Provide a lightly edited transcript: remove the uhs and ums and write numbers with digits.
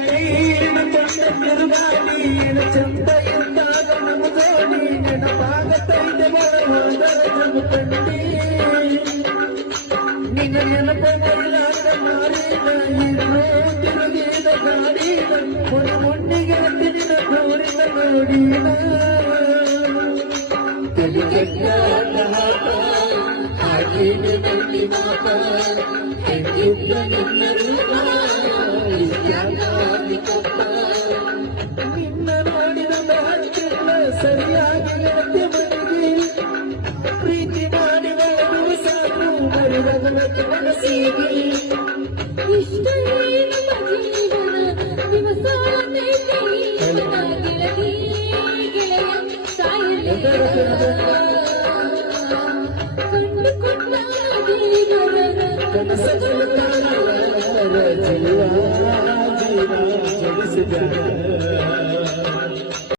ಕೈನ ಕೊಂಡ ತಿರುಗಾಡಿ ಚಂದ ಇದ್ದಾಗ ನಮ್ಮ ಜೋಡಿ ನೆನಪಾಗತೈತೆ ಹೋದರ ಜನ ಕಂಡಿ ನಿನ್ನ ನೆನಪಗಲಾದ ಮಾರಿನ ಇನ್ನೂ ತಿರುಗಿದ ಗಾಡಿನ ಮೊನ್ನೆಗೆ ನಿನ್ನ ಗೋರಿನ ನೋಡಿನ ತಲೆ ಕೆಟ್ಟ ಹಾಕಿನ ನಲ್ಲಿ ಮಾತ ಹೆಂಗಿದ್ದ ನಿನ್ನ ರೂಪ ನಿನ್ನ ನೋಡಿದ ಹತ್ತಿರ ಸರಿಯಾಗಿ ಗೆಳತಿ ಮನೆಗೆ ಪ್ರೀತಿ ಮಾಡಿ ಬರುವ ಸಾಕು ಮರಿದಕ್ಕೆ ಮನಸ್ಸಿಗೆ ಇಷ್ಟ ದಿವಸ ಕನಸಗಳ ಜೀವ ಜೀವ ಜನಿಸಿದ